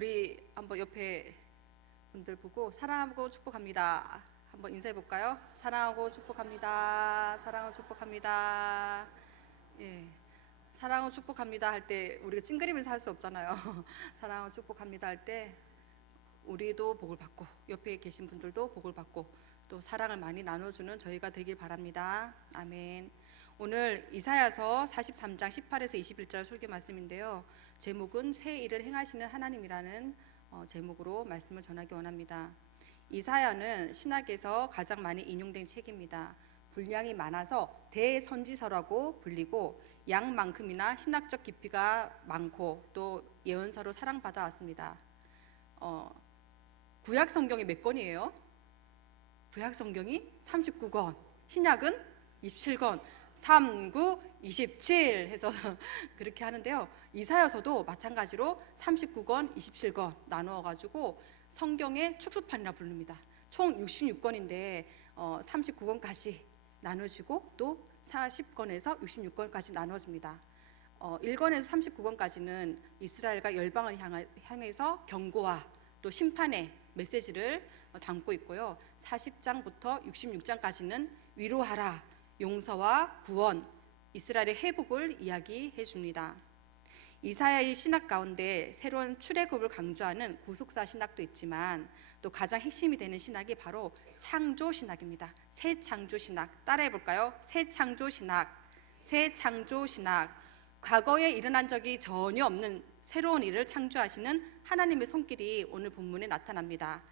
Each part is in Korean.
우리 한번 옆에 분들 보고 사랑하고 축복합니다. 한번 인사해 볼까요? 사랑하고 축복합니다. 사랑하고 축복합니다. 예. 사랑하고 축복합니다 할 때 우리가 찡그리면서 할 수 없잖아요. 사랑하고 축복합니다 할 때 우리도 복을 받고 옆에 계신 분들도 복을 받고 또 사랑을 많이 나눠주는 저희가 되길 바랍니다. 아멘. 오늘 이사야서 43장 18에서 21절 설교 말씀인데요. 제목은 새 일을 행하시는 하나님이라는 제목으로 말씀을 전하기 원합니다. 이사야는 신학에서 가장 많이 인용된 책입니다. 분량이 많아서 대선지서라고 불리고 양만큼이나 신학적 깊이가 많고 또 예언서로 사랑받아 왔습니다. 구약 성경이 몇 권이에요? 구약 성경이 39권, 신약은 27권, 3, 9, 27 해서 그렇게 하는데요. 이사야서도 마찬가지로 39권, 27권 나누어가지고 성경의 축소판이라 부릅니다. 총 66권인데 39권까지 나눠지고 또 40권에서 66권까지 나눠집니다. 1권에서 39권까지는 이스라엘과 열방을 향해서 경고와 또 심판의 메시지를 담고 있고요. 40장부터 66장까지는 위로하라, 용서와 구원, 이스라엘의 회복을 이야기해 줍니다. 이사야의 신학 가운데 새로운 출애굽을 강조하는 구속사 신학도 있지만 또 가장 핵심이 되는 신학이 바로 창조 신학입니다. 새 창조 신학 따라해 볼까요? 새 창조 신학. 새 창조 신학. 과거에 일어난 적이 전혀 없는 새로운 일을 창조하시는 하나님의 손길이 오늘 본문에 나타납니다.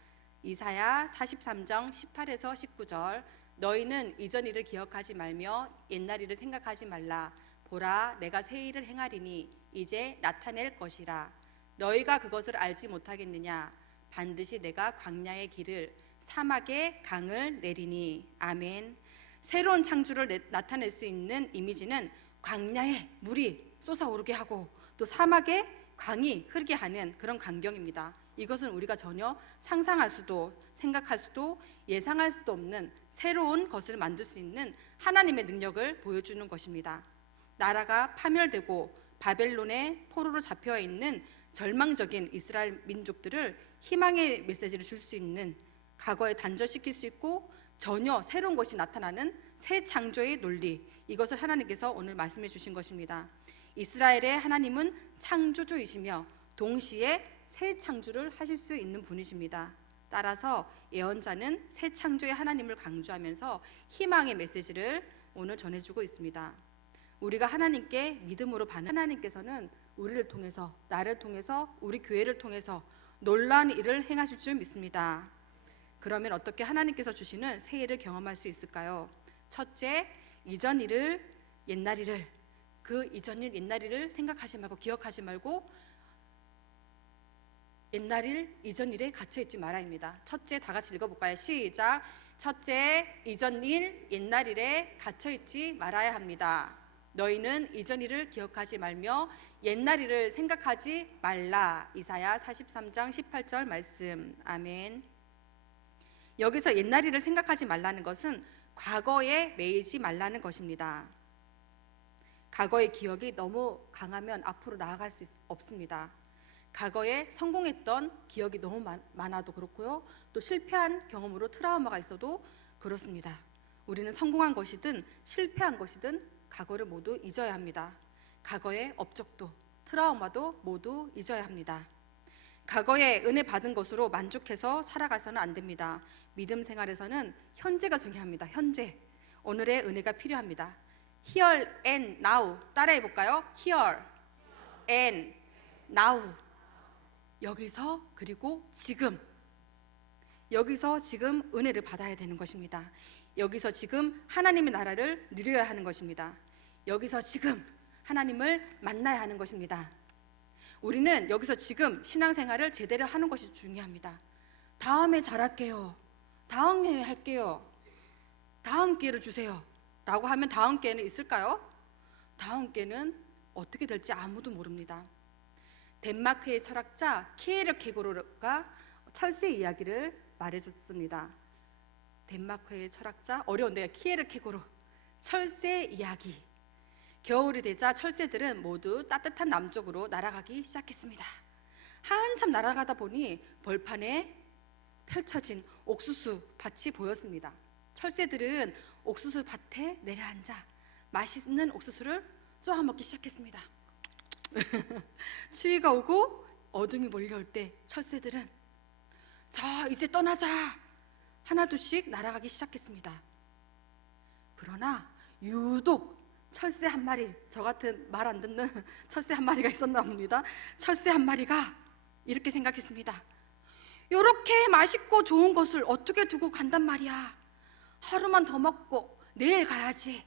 이사야 43장 18에서 19절. 너희는 이전 일을 기억하지 말며 옛날 일을 생각하지 말라. 보라, 내가 새 일을 행하리니 이제 나타낼 것이라. 너희가 그것을 알지 못하겠느냐? 반드시 내가 광야의 길을 사막의 강을 내리니. 아멘. 새로운 창조를 나타낼 수 있는 이미지는 광야에 물이 솟아오르게 하고 또 사막에 강이 흐르게 하는 그런 광경입니다. 이것은 우리가 전혀 상상할 수도 생각할 수도 예상할 수도 없는 새로운 것을 만들 수 있는 하나님의 능력을 보여주는 것입니다. 나라가 파멸되고 바벨론의 포로로 잡혀 있는 절망적인 이스라엘 민족들을 희망의 메시지를 줄 수 있는, 과거에 단절시킬 수 있고 전혀 새로운 것이 나타나는 새 창조의 논리, 이것을 하나님께서 오늘 말씀해 주신 것입니다. 이스라엘의 하나님은 창조주이시며 동시에 새 창조를 하실 수 있는 분이십니다. 따라서 예언자는 새 창조의 하나님을 강조하면서 희망의 메시지를 오늘 전해주고 있습니다. 우리가 하나님께 믿음으로 반응, 하나님께서는 우리를 통해서, 나를 통해서, 우리 교회를 통해서 놀라운 일을 행하실 줄 믿습니다. 그러면 어떻게 하나님께서 주시는 새 일을 경험할 수 있을까요? 첫째, 이전 일을, 옛날 일을, 그 이전 일, 옛날 일을 생각하지 말고 기억하지 말고 옛날 일, 이전 일에 갇혀있지 말아입니다. 첫째, 다 같이 읽어볼까요? 시작. 첫째, 이전 일, 옛날 일에 갇혀있지 말아야 합니다. 너희는 이전 일을 기억하지 말며 옛날 일을 생각하지 말라. 이사야 43장 18절 말씀. 아멘. 여기서 옛날 일을 생각하지 말라는 것은 과거에 매이지 말라는 것입니다. 과거의 기억이 너무 강하면 앞으로 나아갈 수 없습니다. 과거에 성공했던 기억이 너무 많아도 그렇고요, 또 실패한 경험으로 트라우마가 있어도 그렇습니다. 우리는 성공한 것이든 실패한 것이든 과거를 모두 잊어야 합니다. 과거의 업적도 트라우마도 모두 잊어야 합니다. 과거에 은혜 받은 것으로 만족해서 살아가서는 안 됩니다. 믿음 생활에서는 현재가 중요합니다. 현재, 오늘의 은혜가 필요합니다. Here and now 따라해 볼까요? Here and now. 여기서, 그리고 지금, 여기서 지금 은혜를 받아야 되는 것입니다. 여기서 지금 하나님의 나라를 누려야 하는 것입니다. 여기서 지금 하나님을 만나야 하는 것입니다. 우리는 여기서 지금 신앙생활을 제대로 하는 것이 중요합니다. 다음에 잘할게요, 다음에 할게요, 다음 기회를 주세요 라고 하면 다음 기회는 있을까요? 다음 기회는 어떻게 될지 아무도 모릅니다. 덴마크의 철학자 키에르케고르가 철새 이야기를 말해줬습니다. 덴마크의 철학자, 어려운데요. 키에르케고르, 철새 이야기. 겨울이 되자 철새들은 모두 따뜻한 남쪽으로 날아가기 시작했습니다. 한참 날아가다 보니 벌판에 펼쳐진 옥수수 밭이 보였습니다. 철새들은 옥수수 밭에 내려앉아 맛있는 옥수수를 쪼아먹기 시작했습니다. 추위가 오고 어둠이 몰려올 때 철새들은 자, 이제 떠나자 하나둘씩 날아가기 시작했습니다. 그러나 유독 철새 한 마리, 저 같은 말 안 듣는 철새 한 마리가 있었나 봅니다. 철새 한 마리가 이렇게 생각했습니다. 이렇게 맛있고 좋은 것을 어떻게 두고 간단 말이야. 하루만 더 먹고 내일 가야지.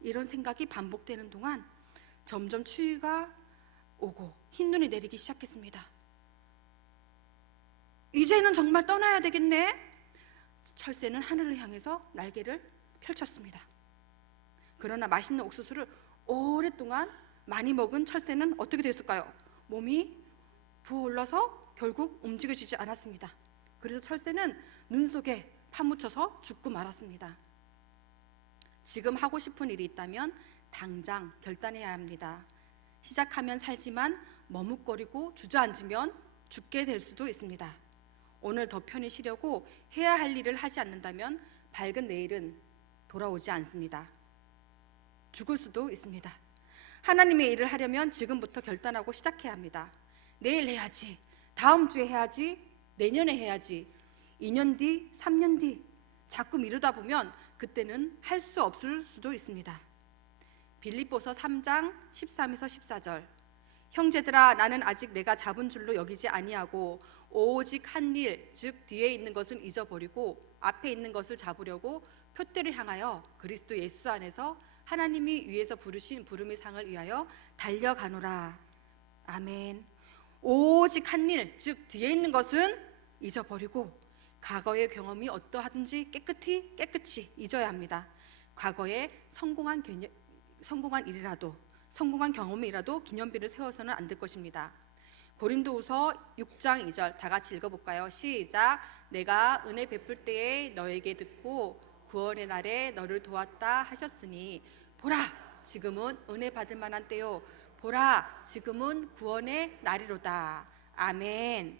이런 생각이 반복되는 동안 점점 추위가 오고 흰눈이 내리기 시작했습니다. 이제는 정말 떠나야 되겠네. 철새는 하늘을 향해서 날개를 펼쳤습니다. 그러나 맛있는 옥수수를 오랫동안 많이 먹은 철새는 어떻게 됐을까요? 몸이 부어올라서 결국 움직여지지 않았습니다. 그래서 철새는 눈 속에 파묻혀서 죽고 말았습니다. 지금 하고 싶은 일이 있다면 당장 결단해야 합니다. 시작하면 살지만 머뭇거리고 주저앉으면 죽게 될 수도 있습니다. 오늘 더 편히 쉬려고 해야 할 일을 하지 않는다면 밝은 내일은 돌아오지 않습니다. 죽을 수도 있습니다. 하나님의 일을 하려면 지금부터 결단하고 시작해야 합니다. 내일 해야지, 다음 주에 해야지, 내년에 해야지, 2년 뒤, 3년 뒤 자꾸 미루다 보면 그때는 할 수 없을 수도 있습니다. 빌립보서 3장 13에서 14절. 형제들아, 나는 아직 내가 잡은 줄로 여기지 아니하고 오직 한 일, 즉 뒤에 있는 것은 잊어버리고 앞에 있는 것을 잡으려고 표대를 향하여 그리스도 예수 안에서 하나님이 위에서 부르신 부름의 상을 위하여 달려가노라. 아멘. 오직 한 일, 즉 뒤에 있는 것은 잊어버리고 과거의 경험이 어떠하든지 깨끗이 잊어야 합니다. 과거에 성공한 일이라도, 성공한 경험이라도 기념비를 세워서는 안 될 것입니다. 고린도후서 6장 2절 다 같이 읽어볼까요? 시작. 내가 은혜 베풀 때에 너에게 듣고 구원의 날에 너를 도왔다 하셨으니 보라, 지금은 은혜 받을 만한 때요, 보라, 지금은 구원의 날이로다. 아멘.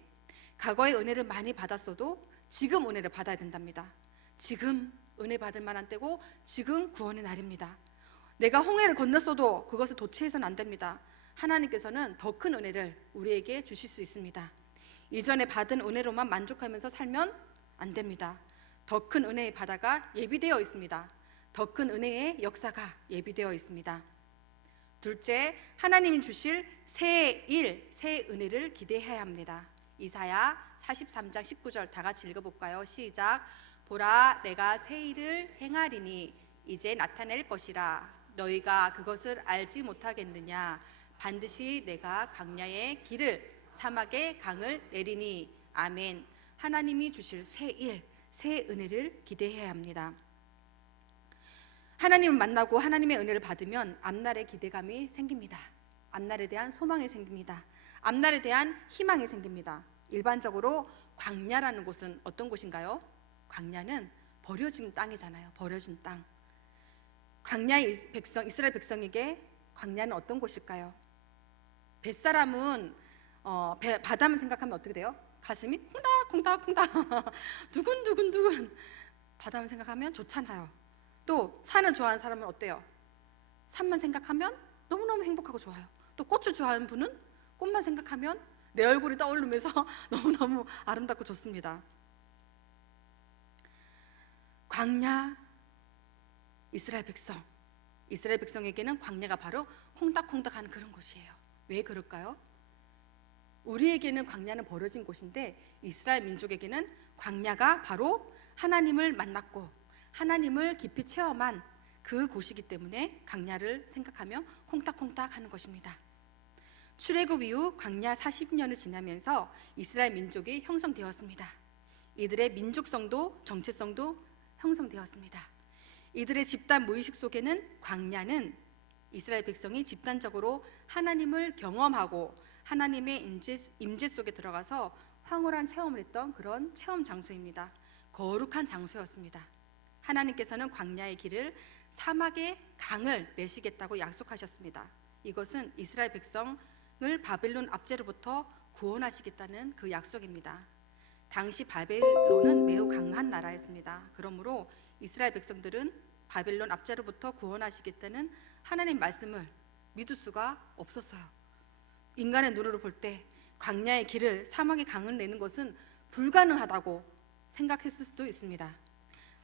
과거의 은혜를 많이 받았어도 지금 은혜를 받아야 된답니다. 지금 은혜 받을 만한 때고 지금 구원의 날입니다. 내가 홍해를 건넜어도 그것을 도취해서는 안 됩니다. 하나님께서는 더 큰 은혜를 우리에게 주실 수 있습니다. 이전에 받은 은혜로만 만족하면서 살면 안 됩니다. 더 큰 은혜의 바다가 예비되어 있습니다. 더 큰 은혜의 역사가 예비되어 있습니다. 둘째, 하나님이 주실 새 일, 새 은혜를 기대해야 합니다. 이사야 43장 19절 다 같이 읽어볼까요? 시작. 보라, 내가 새 일을 행하리니 이제 나타낼 것이라. 너희가 그것을 알지 못하겠느냐? 반드시 내가 광야의 길을, 사막의 강을 내리니. 아멘. 하나님이 주실 새 일, 새 은혜를 기대해야 합니다. 하나님을 만나고 하나님의 은혜를 받으면 앞날에 기대감이 생깁니다. 앞날에 대한 소망이 생깁니다. 앞날에 대한 희망이 생깁니다. 일반적으로 광야라는 곳은 어떤 곳인가요? 광야는 버려진 땅이잖아요. 버려진 땅. 광야의 백성, 이스라엘 백성에게 광야는 어떤 곳일까요? 뱃사람은 바다만 생각하면 어떻게 돼요? 가슴이 콩닥콩닥콩닥 두근두근두근. 바다만 생각하면 좋잖아요. 또 산을 좋아하는 사람은 어때요? 산만 생각하면 너무너무 행복하고 좋아요. 또 꽃을 좋아하는 분은 꽃만 생각하면 내 얼굴이 떠오르면서 너무너무 아름답고 좋습니다. 광야, 이스라엘 백성에게는 광야가 바로 콩닥콩닥하는 그런 곳이에요. 왜 그럴까요? 우리에게는 광야는 버려진 곳인데 이스라엘 민족에게는 광야가 바로 하나님을 만났고 하나님을 깊이 체험한 그 곳이기 때문에 광야를 생각하며 콩닥콩닥 하는 것입니다. 출애굽 이후 광야 40년을 지나면서 이스라엘 민족이 형성되었습니다. 이들의 민족성도 정체성도 형성되었습니다. 이들의 집단 무의식 속에는 광야는 이스라엘 백성이 집단적으로 하나님을 경험하고 하나님의 임재 속에 들어가서 황홀한 체험을 했던 그런 체험 장소입니다. 거룩한 장소였습니다. 하나님께서는 광야의 길을, 사막의 강을 내시겠다고 약속하셨습니다. 이것은 이스라엘 백성을 바벨론 압제로부터 구원하시겠다는 그 약속입니다. 당시 바벨론은 매우 강한 나라였습니다. 그러므로 이스라엘 백성들은 바벨론 압제로부터 구원하시겠다는 하나님 말씀을 믿을 수가 없었어요. 인간의 눈으로 볼 때 광야의 길을, 사막의 강을 내는 것은 불가능하다고 생각했을 수도 있습니다.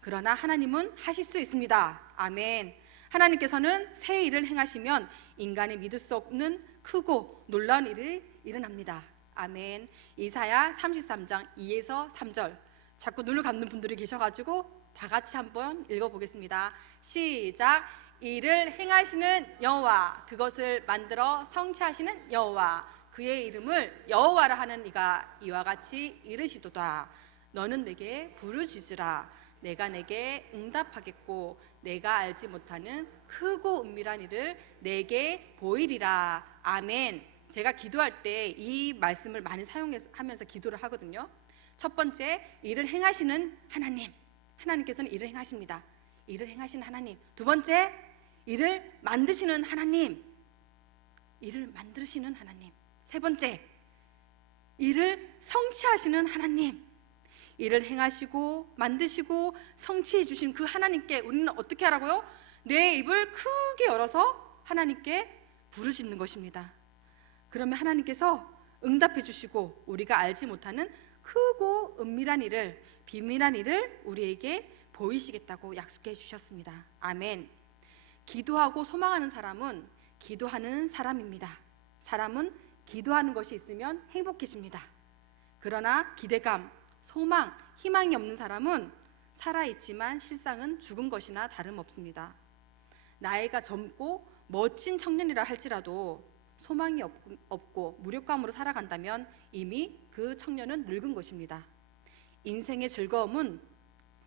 그러나 하나님은 하실 수 있습니다. 아멘. 하나님께서는 새 일을 행하시면 인간이 믿을 수 없는 크고 놀라운 일이 일어납니다. 아멘. 이사야 33장 2에서 3절. 자꾸 눈을 감는 분들이 계셔가지고 다 같이 한번 읽어보겠습니다. 시작. 이를 행하시는 여호와, 그것을 만들어 성취하시는 여호와, 그의 이름을 여호와라 하는 이가 이와 같이 이르시도다. 너는 내게 부르짖으라. 내가 내게 응답하겠고 내가 알지 못하는 크고 은밀한 일을 내게 보이리라. 아멘. 제가 기도할 때 이 말씀을 많이 사용하면서 기도를 하거든요. 첫 번째, 일을 행하시는 하나님, 하나님께서는 일을 행하십니다. 일을 행하시는 하나님. 두 번째, 일을 만드시는 하나님, 일을 만드시는 하나님. 세 번째, 일을 성취하시는 하나님. 일을 행하시고 만드시고 성취해 주신 그 하나님께 우리는 어떻게 하라고요? 내 입을 크게 열어서 하나님께 부르짖는 것입니다. 그러면 하나님께서 응답해 주시고 우리가 알지 못하는 크고 은밀한 일을, 비밀한 일을 우리에게 보이시겠다고 약속해 주셨습니다. 아멘. 기도하고 소망하는 사람은 기도하는 사람입니다. 사람은 기도하는 것이 있으면 행복해집니다. 그러나 기대감, 소망, 희망이 없는 사람은 살아있지만 실상은 죽은 것이나 다름없습니다. 나이가 젊고 멋진 청년이라 할지라도 소망이 없고 무력감으로 살아간다면 이미 그 청년은 늙은 것입니다. 인생의 즐거움은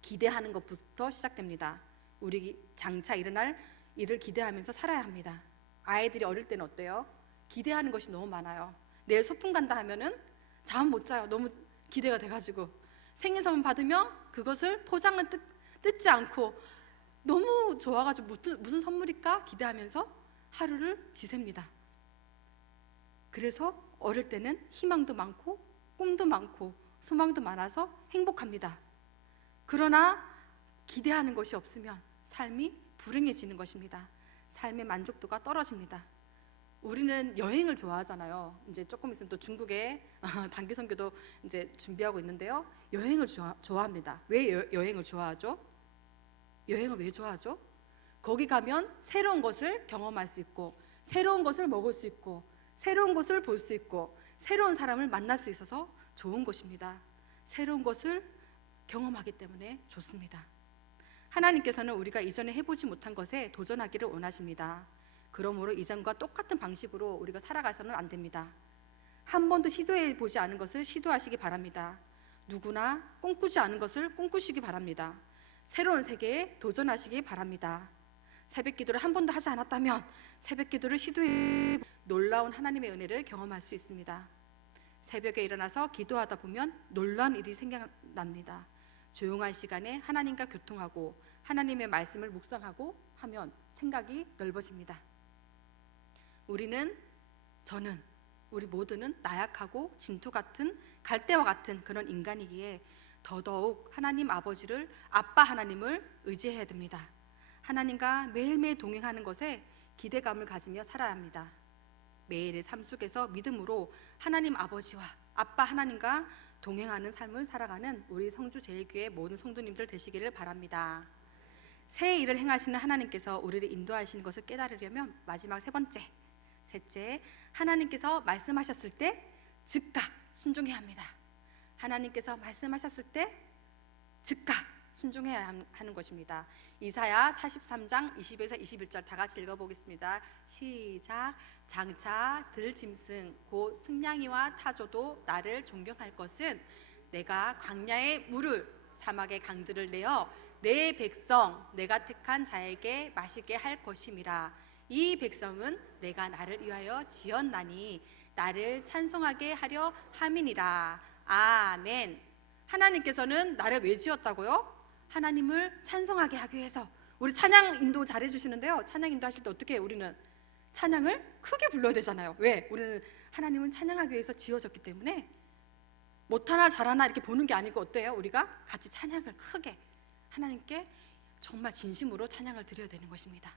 기대하는 것부터 시작됩니다. 우리 장차 일어날 일을 기대하면서 살아야 합니다. 아이들이 어릴 때는 어때요? 기대하는 것이 너무 많아요. 내일 소풍 간다 하면은 잠 못 자요. 너무 기대가 돼가지고 생일 선물 받으면 그것을 포장을 뜯지 않고 너무 좋아가지고 무슨 선물일까 기대하면서 하루를 지셉니다. 그래서 어릴 때는 희망도 많고 꿈도 많고 소망도 많아서 행복합니다. 그러나 기대하는 것이 없으면 삶이 불행해지는 것입니다. 삶의 만족도가 떨어집니다. 우리는 여행을 좋아하잖아요. 이제 조금 있으면 또 중국에 단기 선교도 이제 준비하고 있는데요. 여행을 좋아합니다. 왜 여행을 좋아하죠? 여행을 왜 좋아하죠? 거기 가면 새로운 것을 경험할 수 있고, 새로운 것을 먹을 수 있고, 새로운 것을 볼 수 있고, 새로운 사람을 만날 수 있어서 좋은 것입니다. 새로운 것을 경험하기 때문에 좋습니다. 하나님께서는 우리가 이전에 해보지 못한 것에 도전하기를 원하십니다. 그러므로 이전과 똑같은 방식으로 우리가 살아가서는 안 됩니다. 한 번도 시도해 보지 않은 것을 시도하시기 바랍니다. 누구나 꿈꾸지 않은 것을 꿈꾸시기 바랍니다. 새로운 세계에 도전하시기 바랍니다. 새벽 기도를 한 번도 하지 않았다면 새벽 기도를 시도해 놀라운 하나님의 은혜를 경험할 수 있습니다. 새벽에 일어나서 기도하다 보면 놀라운 일이 생겨납니다. 조용한 시간에 하나님과 교통하고 하나님의 말씀을 묵상하고 하면 생각이 넓어집니다. 저는, 우리 모두는 나약하고 진토 같은 갈대와 같은 그런 인간이기에 더더욱 하나님 아버지를, 아빠 하나님을 의지해야 됩니다. 하나님과 매일매일 동행하는 것에 기대감을 가지며 살아야 합니다. 매일의 삶 속에서 믿음으로 하나님 아버지와 아빠 하나님과 동행하는 삶을 살아가는 우리 성주제일교회 모든 성도님들 되시기를 바랍니다. 새 일을 행하시는 하나님께서 우리를 인도하시는 것을 깨달으려면 마지막 셋째, 하나님께서 말씀하셨을 때 즉각 순종해야 합니다. 하나님께서 말씀하셨을 때 즉각 순종해야 하는 것입니다. 이사야 43장 20에서 21절 다 같이 읽어보겠습니다. 시작. 장차 들짐승 곧 승냥이와 타조도 나를 존경할 것은 내가 광야의 물을 사막의 강들을 내어 내 백성 내가 택한 자에게 마시게 할 것임이라. 이 백성은 내가 나를 위하여 지었나니 나를 찬송하게 하려 함이니라. 아멘. 하나님께서는 나를 왜 지었다고요? 하나님을 찬송하게 하기 위해서. 우리 찬양 인도 잘해 주시는데요. 찬양 인도 하실 때 어떻게 해요? 우리는 찬양을 크게 불러야 되잖아요. 왜? 우리는 하나님은 찬양하기 위해서 지어졌기 때문에 못하나 잘하나 이렇게 보는 게 아니고 어때요? 우리가 같이 찬양을 크게 하나님께 정말 진심으로 찬양을 드려야 되는 것입니다.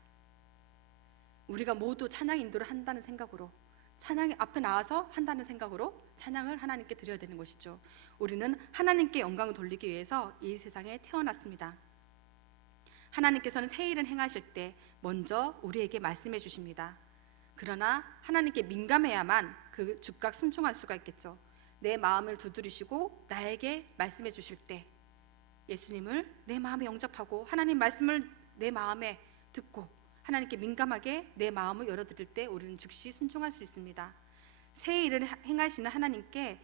우리가 모두 찬양 인도를 한다는 생각으로, 찬양 앞에 나와서 한다는 생각으로 찬양을 하나님께 드려야 되는 것이죠. 우리는 하나님께 영광을 돌리기 위해서 이 세상에 태어났습니다. 하나님께서는 새 일을 행하실 때 먼저 우리에게 말씀해 주십니다. 그러나 하나님께 민감해야만 그 즉각 순종할 수가 있겠죠. 내 마음을 두드리시고 나에게 말씀해 주실 때 예수님을 내 마음에 영접하고 하나님 말씀을 내 마음에 듣고 하나님께 민감하게 내 마음을 열어드릴 때 우리는 즉시 순종할 수 있습니다. 새 일을 행하시는 하나님께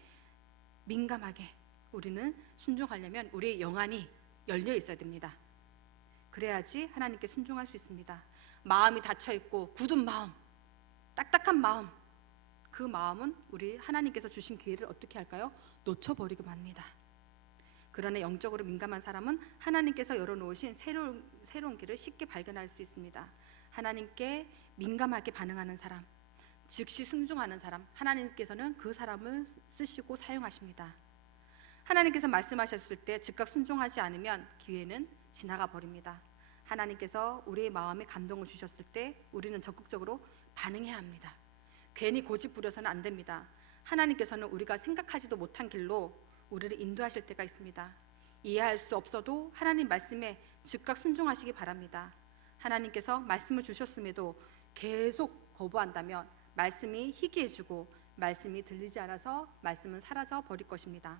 민감하게 우리는 순종하려면 우리의 영안이 열려 있어야 됩니다. 그래야지 하나님께 순종할 수 있습니다. 마음이 닫혀있고 굳은 마음, 딱딱한 마음, 그 마음은 우리 하나님께서 주신 기회를 어떻게 할까요? 놓쳐버리고 맙니다. 그러나 영적으로 민감한 사람은 하나님께서 열어놓으신 새로운 길을 쉽게 발견할 수 있습니다. 하나님께 민감하게 반응하는 사람, 즉시 순종하는 사람, 하나님께서는 그 사람을 쓰시고 사용하십니다. 하나님께서 말씀하셨을 때 즉각 순종하지 않으면 기회는 지나가 버립니다. 하나님께서 우리의 마음에 감동을 주셨을 때 우리는 적극적으로 반응해야 합니다. 괜히 고집 부려서는 안 됩니다. 하나님께서는 우리가 생각하지도 못한 길로 우리를 인도하실 때가 있습니다. 이해할 수 없어도 하나님 말씀에 즉각 순종하시기 바랍니다. 하나님께서 말씀을 주셨음에도 계속 거부한다면 말씀이 희귀해지고 말씀이 들리지 않아서 말씀은 사라져 버릴 것입니다.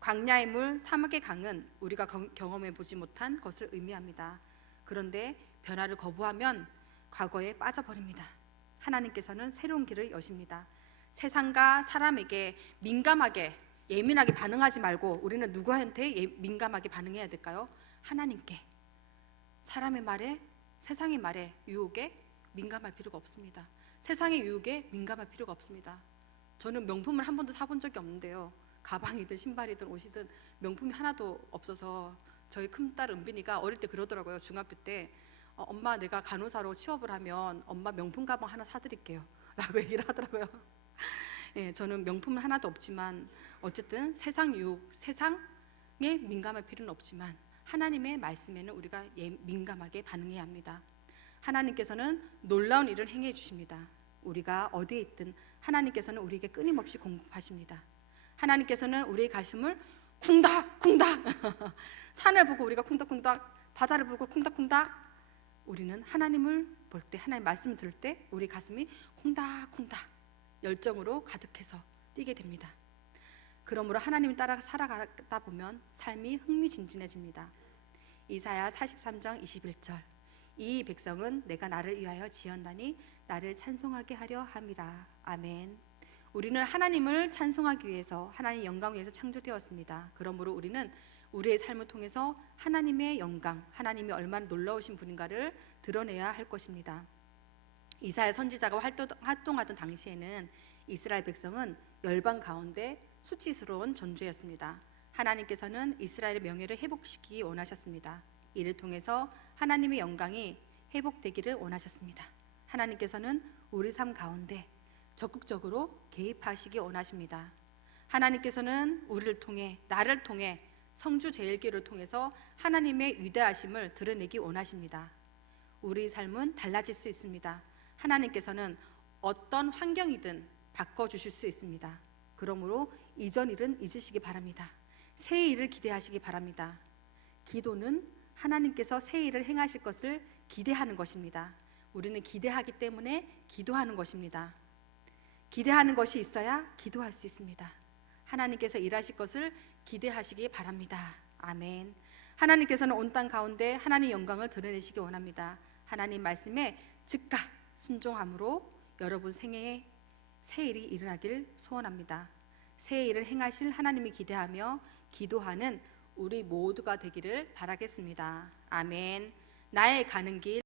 광야의 물, 사막의 강은 우리가 경험해 보지 못한 것을 의미합니다. 그런데 변화를 거부하면 과거에 빠져버립니다. 하나님께서는 새로운 길을 여십니다. 세상과 사람에게 민감하게 예민하게 반응하지 말고 우리는 누구한테 민감하게 반응해야 될까요? 하나님께. 사람의 말에, 세상의 말에, 유혹에 민감할 필요가 없습니다. 세상의 유혹에 민감할 필요가 없습니다. 저는 명품을 한 번도 사본 적이 없는데요, 가방이든 신발이든 옷이든 명품이 하나도 없어서 저희 큰딸 은빈이가 어릴 때 그러더라고요. 중학교 때 엄마, 내가 간호사로 취업을 하면 엄마 명품 가방 하나 사드릴게요 라고 얘기를 하더라고요. 예, 저는 명품은 하나도 없지만 어쨌든 세상 유혹, 세상에 민감할 필요는 없지만 하나님의 말씀에는 우리가 민감하게 반응해야 합니다. 하나님께서는 놀라운 일을 행해 주십니다. 우리가 어디에 있든 하나님께서는 우리에게 끊임없이 공급하십니다. 하나님께서는 우리의 가슴을 쿵닥쿵닥 산을 보고 우리가 쿵닥쿵닥, 바다를 보고 쿵닥쿵닥, 우리는 하나님을 볼 때, 하나님 말씀을 들을 때 우리 가슴이 콩닥콩닥 열정으로 가득해서 뛰게 됩니다. 그러므로 하나님을 따라 살아가다 보면 삶이 흥미진진해집니다. 이사야 43장 21절, 이 백성은 내가 나를 위하여 지었나니 나를 찬송하게 하려 함이라. 아멘. 우리는 하나님을 찬송하기 위해서, 하나님의 영광을 위해서 창조되었습니다. 그러므로 우리는 우리의 삶을 통해서 하나님의 영광, 하나님이 얼마나 놀라우신 분인가를 드러내야 할 것입니다. 이사야 선지자가 활동하던 당시에는 이스라엘 백성은 열방 가운데 수치스러운 존재였습니다. 하나님께서는 이스라엘의 명예를 회복시키기 원하셨습니다. 이를 통해서 하나님의 영광이 회복되기를 원하셨습니다. 하나님께서는 우리 삶 가운데 적극적으로 개입하시기 원하십니다. 하나님께서는 우리를 통해, 나를 통해, 성주 제일교회를 통해서 하나님의 위대하심을 드러내기 원하십니다. 우리 삶은 달라질 수 있습니다. 하나님께서는 어떤 환경이든 바꿔주실 수 있습니다. 그러므로 이전 일은 잊으시기 바랍니다. 새 일을 기대하시기 바랍니다. 기도는 하나님께서 새 일을 행하실 것을 기대하는 것입니다. 우리는 기대하기 때문에 기도하는 것입니다. 기대하는 것이 있어야 기도할 수 있습니다. 하나님께서 일하실 것을 기대하시기 바랍니다. 아멘. 하나님께서는 온 땅 가운데 하나님 영광을 드러내시기 원합니다. 하나님 말씀에 즉각 순종함으로 여러분 생애에 새 일이 일어나길 소원합니다. 새 일을 행하실 하나님을 기대하며 기도하는 우리 모두가 되기를 바라겠습니다. 아멘. 나의 가는 길